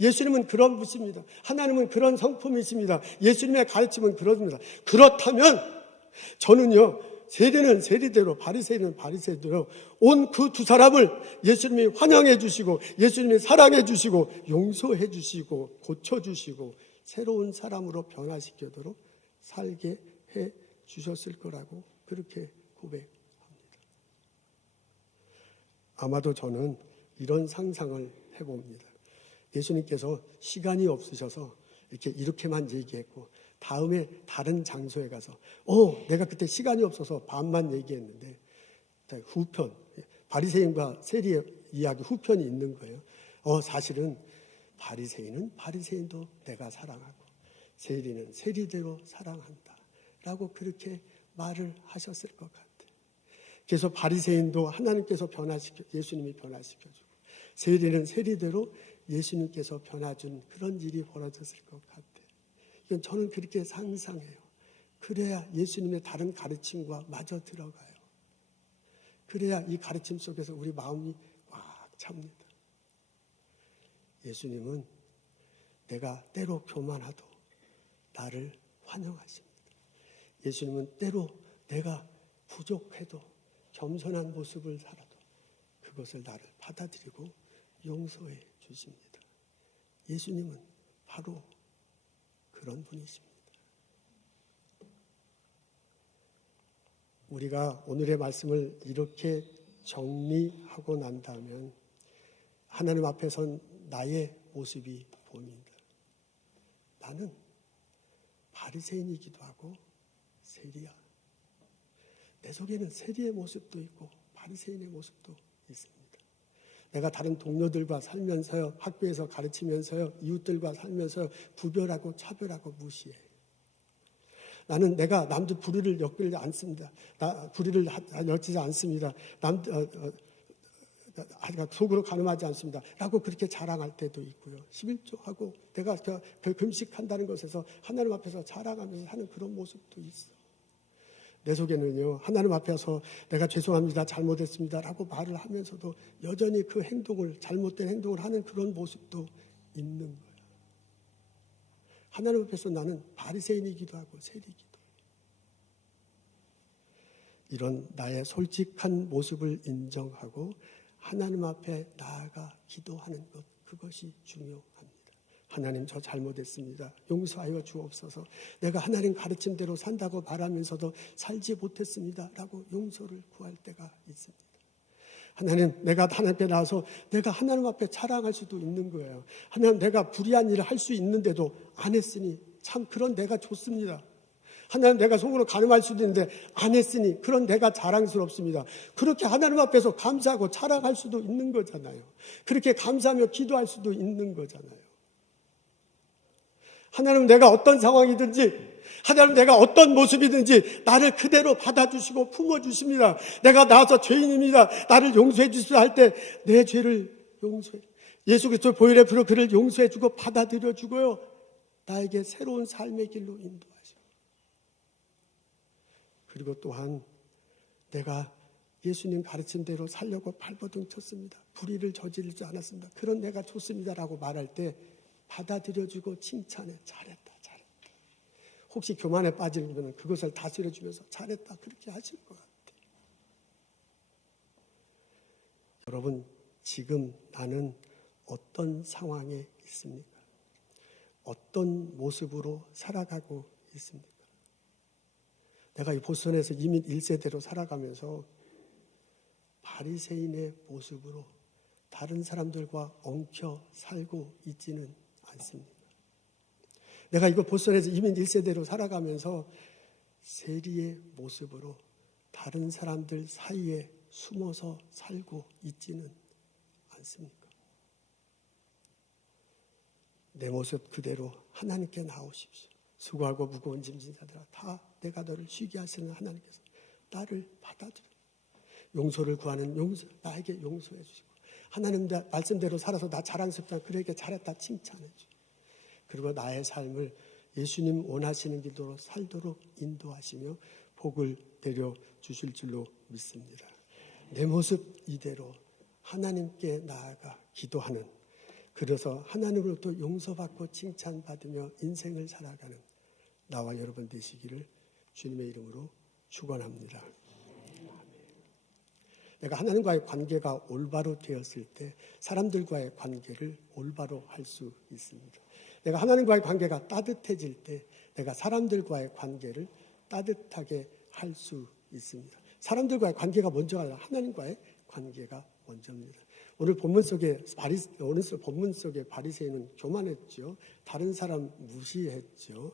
예수님은 그런 분이십니다. 하나님은 그런 성품이십니다. 예수님의 가르침은 그렇습니다. 그렇다면 저는요 세리는 세리대로 바리새인은 바리새인대로 온 그 두 사람을 예수님이 환영해 주시고 예수님이 사랑해 주시고 용서해 주시고 고쳐 주시고 새로운 사람으로 변화시키도록 살게 해 주셨을 거라고 그렇게 고백합니다. 아마도 저는 이런 상상을 해봅니다. 예수님께서 시간이 없으셔서 이렇게만 얘기했고 다음에 다른 장소에 가서 내가 그때 시간이 없어서 반만 얘기했는데 후편 바리새인과 세리의 이야기 후편이 있는 거예요. 사실은 바리새인은 바리새인도 내가 사랑하고 세리는 세리대로 사랑한다 라고 그렇게 말을 하셨을 것 같아요. 그래서 바리새인도 하나님께서 예수님이 변화시켜주고 세리는 세리대로 예수님께서 변화준 그런 일이 벌어졌을 것 같아요. 이건 저는 그렇게 상상해요. 그래야 예수님의 다른 가르침과 마저 들어가요. 그래야 이 가르침 속에서 우리 마음이 꽉 찹니다. 예수님은 내가 때로 교만하도 나를 환영하십니다. 예수님은 때로 내가 부족해도 겸손한 모습을 살아도 그것을 나를 받아들이고 용서해 주십니다. 예수님은 바로 그런 분이십니다. 우리가 오늘의 말씀을 이렇게 정리하고 난다면 하나님 앞에선 나의 모습이 보입니다. 나는 바리새인이기도 하고 세리야. 내 속에는 세리의 모습도 있고 바리새인의 모습도 있습니다. 내가 다른 동료들과 살면서요, 학교에서 가르치면서요, 이웃들과 살면서요, 구별하고 차별하고 무시해. 나는 내가 남들 불의를 엮지 않습니다. 불의를 엮지 않습니다. 속으로 가늠하지 않습니다. 라고 그렇게 자랑할 때도 있고요. 11조하고 내가 금식한다는 것에서 하나님 앞에서 자랑하면서 사는 그런 모습도 있어. 내 속에는요, 하나님 앞에서 내가 죄송합니다, 잘못했습니다 라고 말을 하면서도 여전히 그 행동을, 잘못된 행동을 하는 그런 모습도 있는 거야. 하나님 앞에서 나는 바리새인이기도 하고 세리이기도 하고. 이런 나의 솔직한 모습을 인정하고 하나님 앞에 나아가 기도하는 것, 그것이 중요합니다. 하나님, 저 잘못했습니다. 용서하여 주옵소서. 내가 하나님 가르침대로 산다고 말하면서도 살지 못했습니다 라고 용서를 구할 때가 있습니다. 하나님, 내가 하나님 앞에 나와서 내가 하나님 앞에 자랑할 수도 있는 거예요. 하나님, 내가 불의한 일을 할 수 있는데도 안 했으니 참 그런 내가 좋습니다. 하나님, 내가 속으로 가늠할 수도 있는데 안 했으니 그런 내가 자랑스럽습니다. 그렇게 하나님 앞에서 감사하고 자랑할 수도 있는 거잖아요. 그렇게 감사하며 기도할 수도 있는 거잖아요. 하나님, 내가 어떤 상황이든지, 하나님, 내가 어떤 모습이든지 나를 그대로 받아주시고 품어주십니다. 내가 나와서 죄인입니다, 나를 용서해 주십시오 할 때 내 죄를 용서해, 예수 그리스도 보혈의 피로 그를 용서해 주고 받아들여 주고요, 나에게 새로운 삶의 길로 인도하시고, 그리고 또한 내가 예수님 가르침대로 살려고 발버둥 쳤습니다, 불의를 저지르지 않았습니다, 그런 내가 좋습니다라고 말할 때 받아들여주고 칭찬해. 잘했다, 잘했다. 혹시 교만에 빠지면 그것을 다스려주면서 잘했다, 그렇게 하실 것 같아요. 여러분, 지금 나는 어떤 상황에 있습니까? 어떤 모습으로 살아가고 있습니까? 내가 이 보스턴에서 이민 1세대로 살아가면서 바리새인의 모습으로 다른 사람들과 엉켜 살고 있지는 않습니다. 내가 이거 보스턴에서 이민 1세대로 살아가면서 세리의 모습으로 다른 사람들 사이에 숨어서 살고 있지는 않습니까? 내 모습 그대로 하나님께 나오십시오. 수고하고 무거운 짐진 자들아, 다 내가 너를 쉬게 하시는 하나님께서 나를 받아들여 용서를 구하는 나에게 용서해 주시고, 하나님 말씀대로 살아서 나 자랑스럽다, 그에게 잘했다 칭찬해 주시고, 그리고 나의 삶을 예수님 원하시는 길로 살도록 인도하시며 복을 내려 주실 줄로 믿습니다. 내 모습 이대로 하나님께 나아가 기도하는, 그래서 하나님으로부터 용서받고 칭찬받으며 인생을 살아가는 나와 여러분 되시기를 주님의 이름으로 축원합니다. 내가 하나님과의 관계가 올바로 되었을 때 사람들과의 관계를 올바로 할 수 있습니다. 내가 하나님과의 관계가 따뜻해질 때 내가 사람들과의 관계를 따뜻하게 할 수 있습니다. 사람들과의 관계가 먼저가 아니라 하나님과의 관계가 먼저입니다. 오늘 본문 속에 바리새인은 교만했죠. 다른 사람 무시했죠.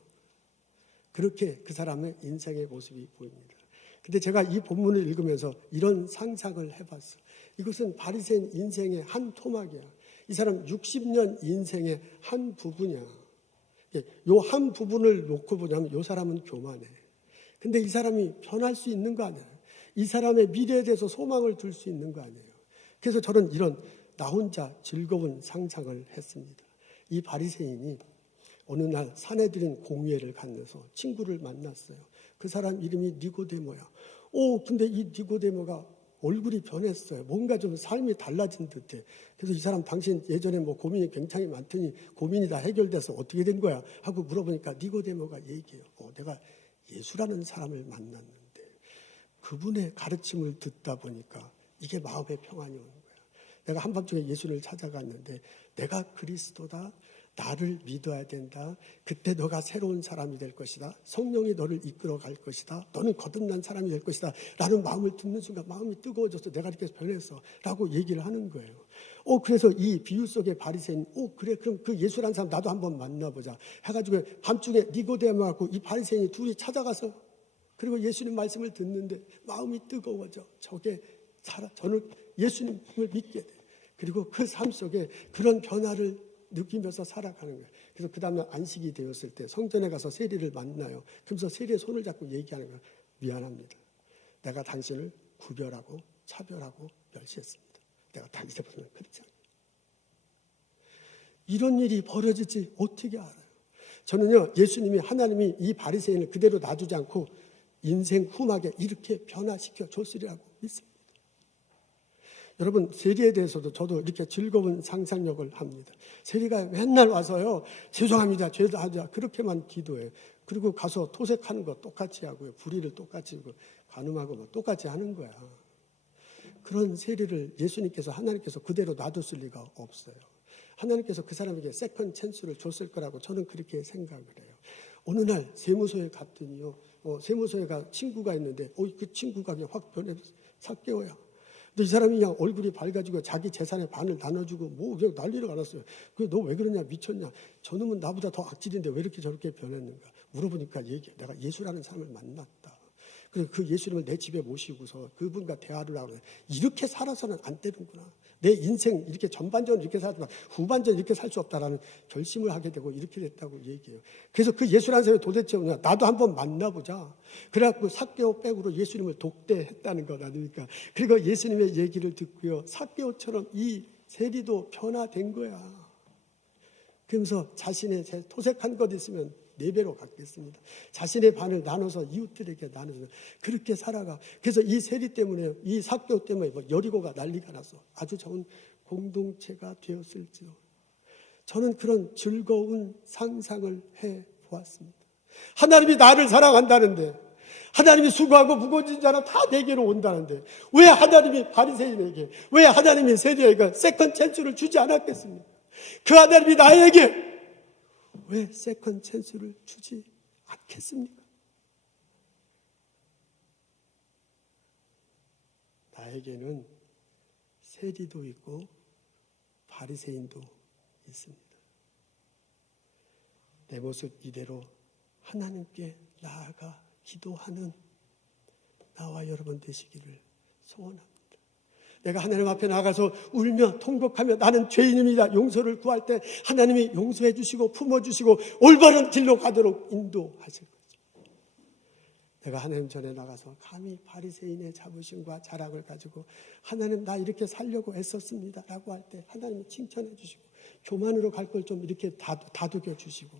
그렇게 그 사람의 인생의 모습이 보입니다. 근데 제가 이 본문을 읽으면서 이런 상상을 해봤어요. 이것은 바리새인 인생의 한 토막이야. 이 사람 60년 인생의 한 부분이야. 요 한 부분을 놓고 보자면 이 사람은 교만해. 근데 이 사람이 변할 수 있는 거 아니에요. 이 사람의 미래에 대해서 소망을 둘 수 있는 거 아니에요. 그래서 저는 이런 나 혼자 즐거운 상상을 했습니다. 이 바리새인이 어느 날 사내들인 공회를 가면서 친구를 만났어요. 그 사람 이름이 니고데모야. 근데 이 니고데모가 얼굴이 변했어요. 뭔가 좀 삶이 달라진 듯해. 그래서 이 사람 당신 예전에 뭐 고민이 굉장히 많더니 고민이 다 해결돼서 어떻게 된 거야? 하고 물어보니까 니고데모가 얘기해요. 내가 예수라는 사람을 만났는데 그분의 가르침을 듣다 보니까 이게 마음의 평안이 오는 거야. 내가 한밤중에 예수를 찾아갔는데 내가 그리스도다. 나를 믿어야 된다. 그때 너가 새로운 사람이 될 것이다. 성령이 너를 이끌어 갈 것이다. 너는 거듭난 사람이 될 것이다. 라는 마음을 듣는 순간 마음이 뜨거워져서 내가 이렇게 변했어. 라고 얘기를 하는 거예요. 그래서 이 비유 속의 바리새인, 그래, 그럼 그 예수라는 사람 나도 한번 만나보자. 해가지고 밤중에 니고데모하고 이 바리새인이 둘이 찾아가서 그리고 예수님 말씀을 듣는데 마음이 뜨거워져. 저는 예수님을 믿게 돼. 그리고 그 삶 속에 그런 변화를 느끼면서 살아가는 거예요. 그래서 그 다음날 안식이 되었을 때 성전에 가서 세리를 만나요. 그러면서 세리의 손을 잡고 얘기하는 거예요. 미안합니다. 내가 당신을 구별하고 차별하고 멸시했습니다. 내가 당신보다는 그렇지 않아요. 이런 일이 벌어질지 어떻게 알아요? 저는요, 예수님이 하나님이 이 바리새인을 그대로 놔두지 않고 인생 후막에 이렇게 변화시켜 줬으리라고 믿습니다. 여러분, 세리에 대해서도 저도 이렇게 즐거운 상상력을 합니다. 세리가 맨날 와서요, 죄송합니다, 죄송합니다, 그렇게만 기도해요. 그리고 가서 토색하는 거 똑같이 하고요, 불의를 똑같이 하고, 간음하고 뭐 똑같이 하는 거야. 그런 세리를 예수님께서, 하나님께서 그대로 놔뒀을 리가 없어요. 하나님께서 그 사람에게 세컨 찬스를 줬을 거라고 저는 그렇게 생각을 해요. 어느 날 세무소에 갔더니요, 세무소에가 친구가 있는데, 그 친구가 그냥 확 변해서 삭개오야. 근데 이 사람이 그냥 얼굴이 밝아지고 자기 재산의 반을 나눠주고 그냥 난리를 알았어요. 너 왜 그러냐, 미쳤냐. 저놈은 나보다 더 악질인데 왜 이렇게 저렇게 변했는가. 물어보니까 내가 예수라는 사람을 만났다. 그래서 그 예수님을 내 집에 모시고서 그분과 대화를 하고 이렇게 살아서는 안 되는구나. 내 인생 이렇게 전반전으로 이렇게 살지만 후반전 이렇게 살 수 없다라는 결심을 하게 되고 이렇게 됐다고 얘기해요. 그래서 그 예수라는 사람이 도대체 뭐냐, 나도 한번 만나보자. 그래갖고 삭개오 백으로 예수님을 독대했다는 거라니까. 그리고 예수님의 얘기를 듣고요, 삭개오처럼 이 세리도 변화된 거야. 그러면서 자신의 토색한 것 있으면 4배로 갚겠습니다. 자신의 반을 나눠서 이웃들에게 나눠서 그렇게 살아가. 그래서 이 세리 때문에, 이 삭개오 때문에 여리고가 난리가 나서 아주 좋은 공동체가 되었을지도. 저는 그런 즐거운 상상을 해보았습니다. 하나님이 나를 사랑한다는데, 하나님이 수고하고 무거워진 자는 다 내게로 온다는데 왜 하나님이 바리새인에게, 왜 하나님이 세리에게 세컨 찬스를 주지 않았겠습니까? 그 하나님이 나에게 왜 세컨 찬스를 주지 않겠습니까? 나에게는 세리도 있고 바리새인도 있습니다. 내 모습 이대로 하나님께 나아가 기도하는 나와 여러분 되시기를 소원합니다. 내가 하나님 앞에 나가서 울며 통곡하며 나는 죄인입니다, 용서를 구할 때 하나님이 용서해 주시고 품어주시고 올바른 길로 가도록 인도하실 거죠. 내가 하나님 전에 나가서 감히 바리새인의 자부심과 자랑을 가지고 하나님 나 이렇게 살려고 애썼습니다 라고 할 때 하나님이 칭찬해 주시고 교만으로 갈 걸 좀 이렇게 다독여 주시고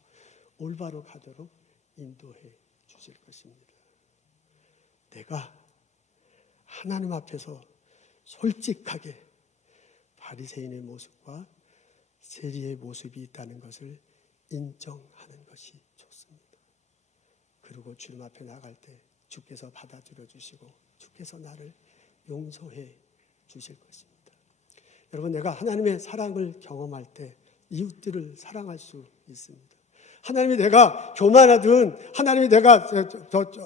올바로 가도록 인도해 주실 것입니다. 내가 하나님 앞에서 솔직하게 바리새인의 모습과 세리의 모습이 있다는 것을 인정하는 것이 좋습니다. 그리고 주님 앞에 나갈 때 주께서 받아들여 주시고 주께서 나를 용서해 주실 것입니다. 여러분, 내가 하나님의 사랑을 경험할 때 이웃들을 사랑할 수 있습니다. 하나님이 내가 교만하든 하나님이 내가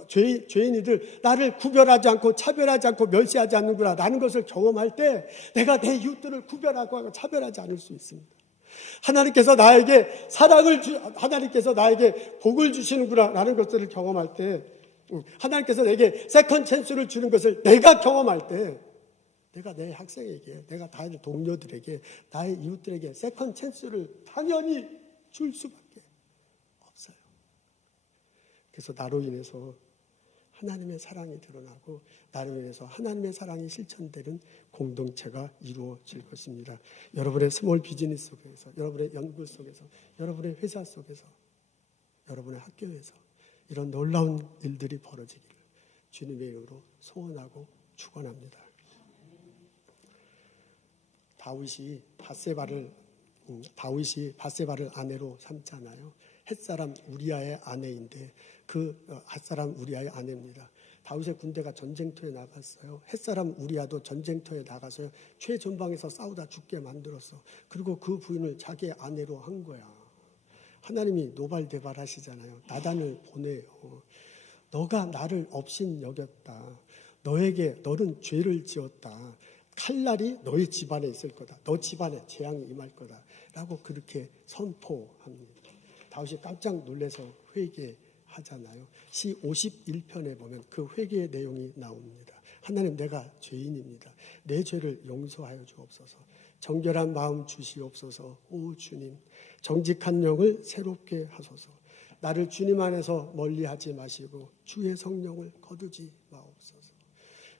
죄인이들 나를 구별하지 않고 차별하지 않고 멸시하지 않는구나 라는 것을 경험할 때 내가 내 이웃들을 구별하고 차별하지 않을 수 있습니다. 하나님께서 나에게 하나님께서 나에게 복을 주시는구나 라는 것들을 경험할 때, 하나님께서 내게 세컨 찬스를 주는 것을 내가 경험할 때, 내가 내 학생에게, 내가 다른 동료들에게, 나의 이웃들에게 세컨 찬스를 당연히 줄 수밖에 없어요. 그래서 나로 인해서 하나님의 사랑이 드러나고 나로 인해서 하나님의 사랑이 실천되는 공동체가 이루어질 것입니다. 여러분의 스몰 비즈니스 속에서, 여러분의 연구 속에서, 여러분의 회사 속에서, 여러분의 학교에서 이런 놀라운 일들이 벌어지기를 주님의 이름으로 소원하고 축원합니다. 다윗이 밧세바를 아내로 삼잖아요. 햇사람 우리아의 아내인데 그 햇사람 우리아의 아내입니다. 다윗의 군대가 전쟁터에 나갔어요. 햇사람 우리아도 전쟁터에 나가서 최전방에서 싸우다 죽게 만들었어. 그리고 그 부인을 자기의 아내로 한 거야. 하나님이 노발대발하시잖아요. 나단을 보내요. 너가 나를 업신 여겼다. 너는 죄를 지었다. 칼날이 너희 집안에 있을 거다. 너 집안에 재앙이 임할 거다. 라고 그렇게 선포합니다. 다윗이 깜짝 놀라서 회개하잖아요. 시 51편에 보면 그 회개의 내용이 나옵니다. 하나님, 내가 죄인입니다. 내 죄를 용서하여 주옵소서. 정결한 마음 주시옵소서. 오 주님, 정직한 영을 새롭게 하소서. 나를 주님 안에서 멀리하지 마시고 주의 성령을 거두지 마옵소서.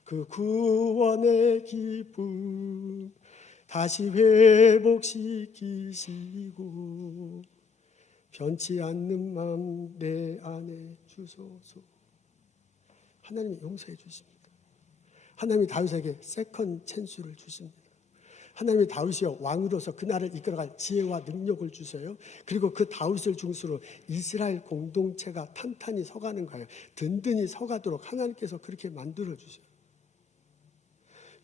그 구원의 기쁨 다시 회복시키시고 변치 않는 마음 내 안에 주소서. 하나님이 용서해 주십니다. 하나님이 다윗에게 세컨 찬스를 주십니다. 하나님이 다윗이 왕으로서 그 나라를 이끌어갈 지혜와 능력을 주셔요. 그리고 그 다윗을 중심으로 이스라엘 공동체가 탄탄히 서가는 거예요. 든든히 서가도록 하나님께서 그렇게 만들어 주셔요.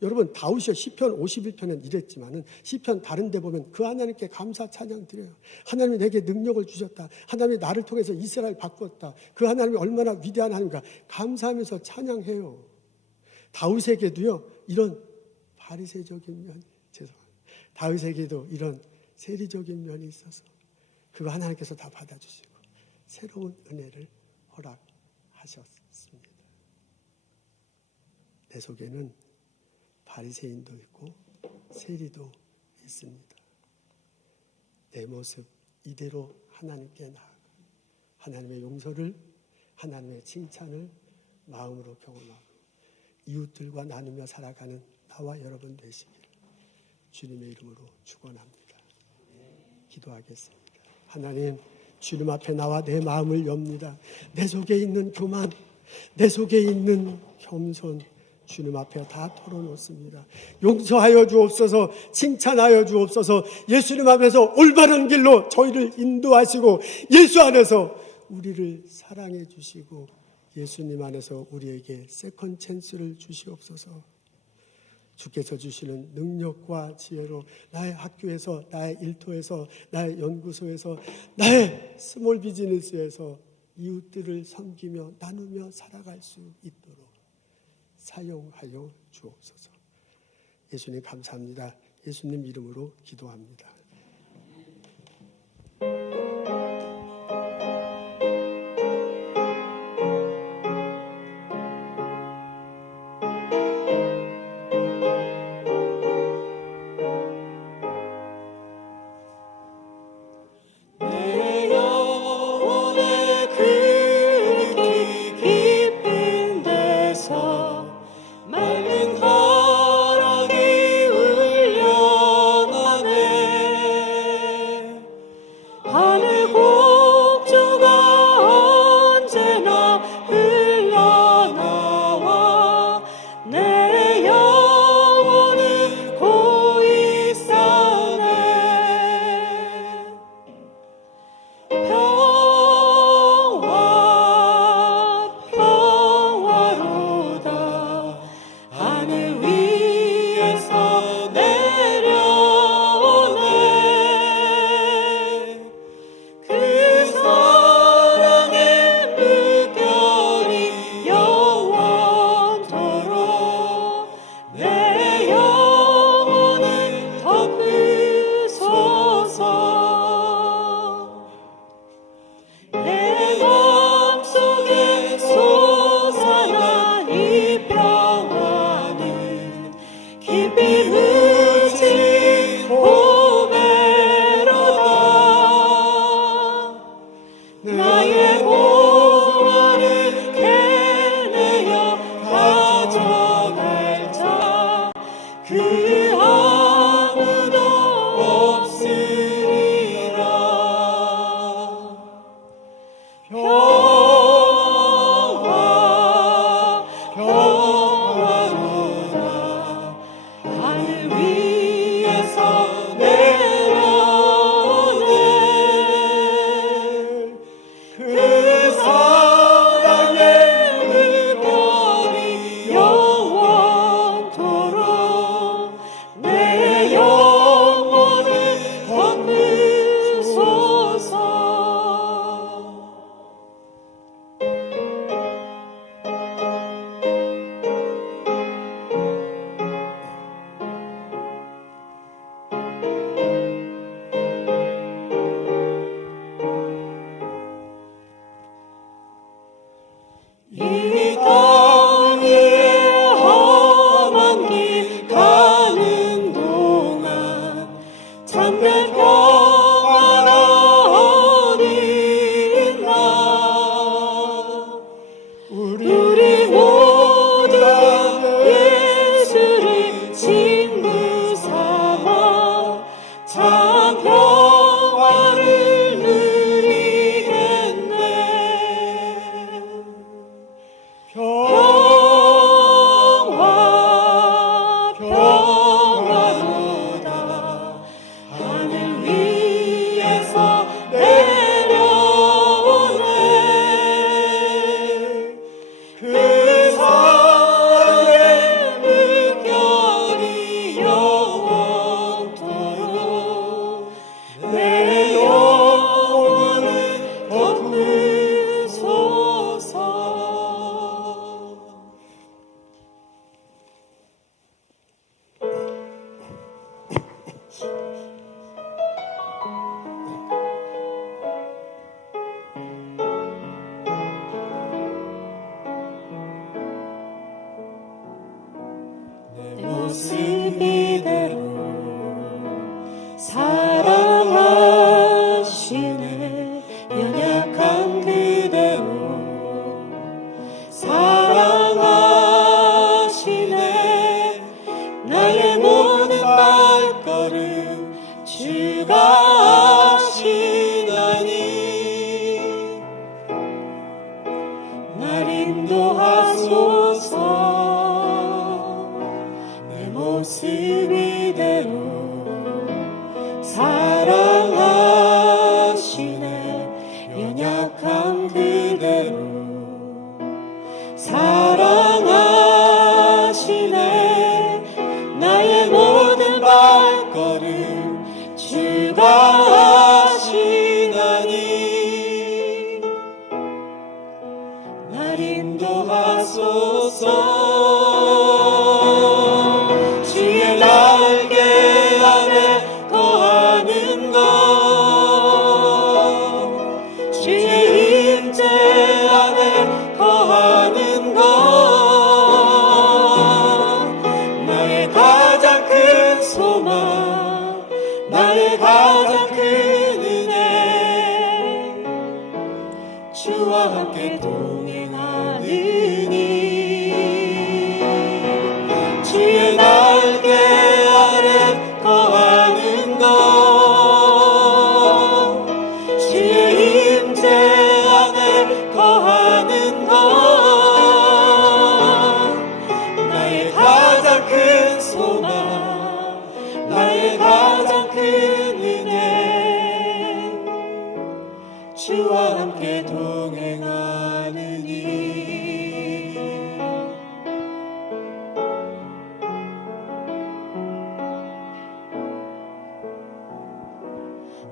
여러분, 다윗이 시편 51편은 이랬지만은 시편 다른 데 보면 그 하나님께 감사 찬양 드려요. 하나님이 내게 능력을 주셨다. 하나님이 나를 통해서 이스라엘 바꿨다. 그 하나님이 얼마나 위대한 하나님인가 감사하면서 찬양해요. 다윗에게도요 이런 바리새적인 면이 다윗에게도 이런 세리적인 면이 있어서 그거 하나님께서 다 받아주시고 새로운 은혜를 허락하셨습니다. 내 속에는 바리새인도 있고 세리도 있습니다. 내 모습 이대로 하나님께 나아가 하나님의 용서를, 하나님의 칭찬을 마음으로 경험하고 이웃들과 나누며 살아가는 나와 여러분 되시기를 주님의 이름으로 축원합니다. 기도하겠습니다. 하나님, 주님 앞에 나와 내 마음을 엽니다. 내 속에 있는 교만, 내 속에 있는 겸손 주님 앞에 다 털어놓습니다. 용서하여 주옵소서, 칭찬하여 주옵소서. 예수님 앞에서 올바른 길로 저희를 인도하시고 예수 안에서 우리를 사랑해 주시고 예수님 안에서 우리에게 세컨 찬스를 주시옵소서. 주께서 주시는 능력과 지혜로 나의 학교에서, 나의 일터에서, 나의 연구소에서, 나의 스몰 비즈니스에서 이웃들을 섬기며 나누며 살아갈 수 있도록 사용하여 주옵소서. 예수님 감사합니다. 예수님 이름으로 기도합니다. 이 땅 위에 험한 길 가는 동안 참된 평화가 어디 있나. 우리 모두 예수를 친구 삼아 참 평화를 누리겠네. 평화 평화로다 하늘 위에서 내려오네. 그 사랑의 물결이 영원토록 내 영혼을 덮으소서. 내 모습 이대로 사랑하시네. 연약한 그대로 사랑하시네. 나의 모든 발걸음 주가 아시나니 날 인도하소서. 내 모습 이대로 사랑하시네. 연약한 그대로 사랑하시네. 나의 모든 발걸음 주가 아시나니 날 인도하소서. 주의 날개 아래 거하는 것, 주의 임재 안에 거하는 것, 나의 가장 큰 소망, 나의 가장 큰 은혜, 주와 함께 동행하느니. 주의 날개 아래 거하는 것, 주의 임재 안에 거하는 것, 나의 가장 큰 소망, 나의 가장 큰 은혜, 주와 함께 동행하느니.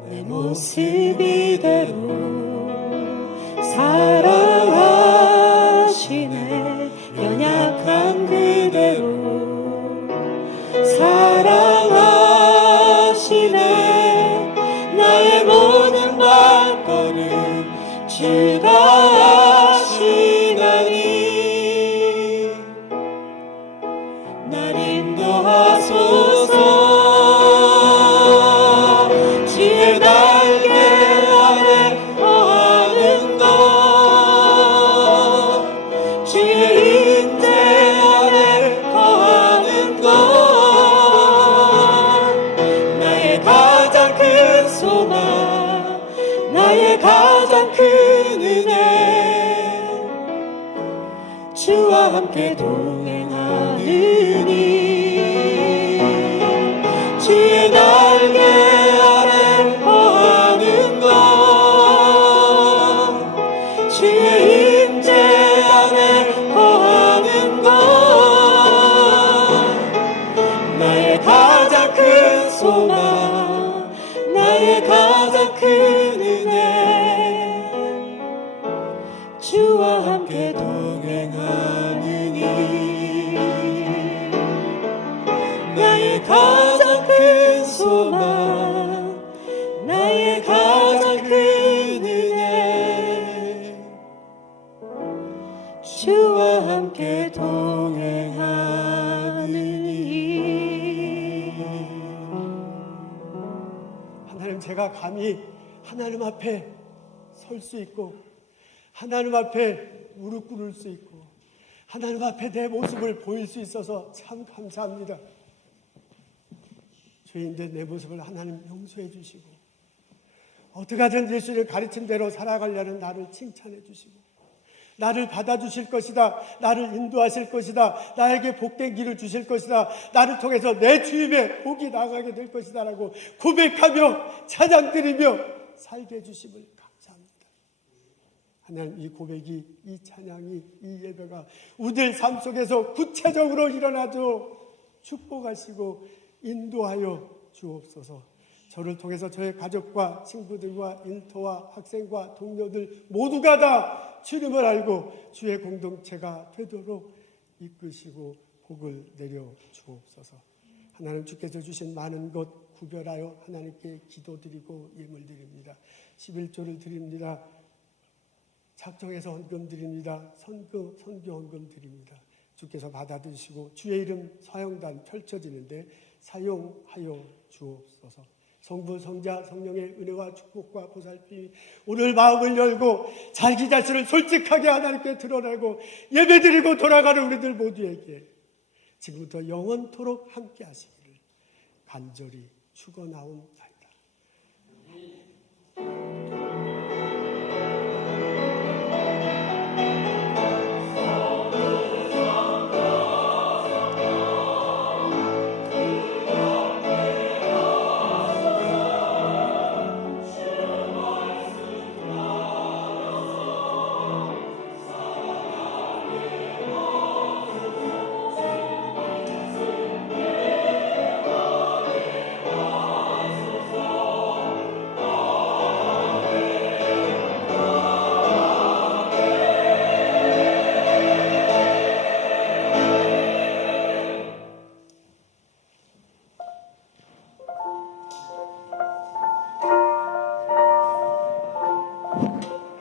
내 모습 이대로 사랑하시네. 연약한 그대로 사랑하시네. 나의 모든 발걸음 주가 아시나니 날 인도하소서. 주의 날개 아래 거하는 것, 주의 임재 안에 거하는 것, 나의 가장 큰 소망, 나의 가장 큰 은혜, 주와 함께 동행하느니. 주의 날개 아래 거하는 것, 주의 임재 안에 거하는 것, 나의 가장 큰 소망, 나의 가장 큰 은혜, 주와 함께 동행하느니. 나의 가장 큰 소망, 나의 가장 큰 은혜, 주와 함께 동행하느니. 하나님, 제가 감히 하나님 앞에 설 수 있고 하나님 앞에 무릎 꿇을 수 있고 하나님 앞에 내 모습을 보일 수 있어서 참 감사합니다. 죄인된 내 모습을 하나님 용서해 주시고 어떻게든 예수를 가르친 대로 살아가려는 나를 칭찬해 주시고 나를 받아주실 것이다, 나를 인도하실 것이다, 나에게 복된 길을 주실 것이다, 나를 통해서 내 주임에 복이 나가게 될 것이다 라고 고백하며 찬양드리며 살게 해주심을 감사합니다. 하나님, 이 고백이, 이 찬양이, 이 예배가 우리들 삶 속에서 구체적으로 일어나도 축복하시고 인도하여 주옵소서. 저를 통해서 저의 가족과 친구들과 일터와 학생과 동료들 모두가 다 주님을 알고 주의 공동체가 되도록 이끄시고 복을 내려 주옵소서. 하나님, 주께서 주신 많은 것 구별하여 하나님께 기도드리고 예물 드립니다. 11조를 드립니다. 작정해서 헌금 드립니다. 선교 헌금 드립니다. 주께서 받아들이시고 주의 이름 사용단 펼쳐지는데 사용하여 주옵소서. 성부, 성자, 성령의 은혜와 축복과 보살핌이 오늘 마음을 열고 자기 자신을 솔직하게 하나님께 드러내고 예배드리고 돌아가는 우리들 모두에게 지금부터 영원토록 함께 하시기를 간절히 축원하옵나이다.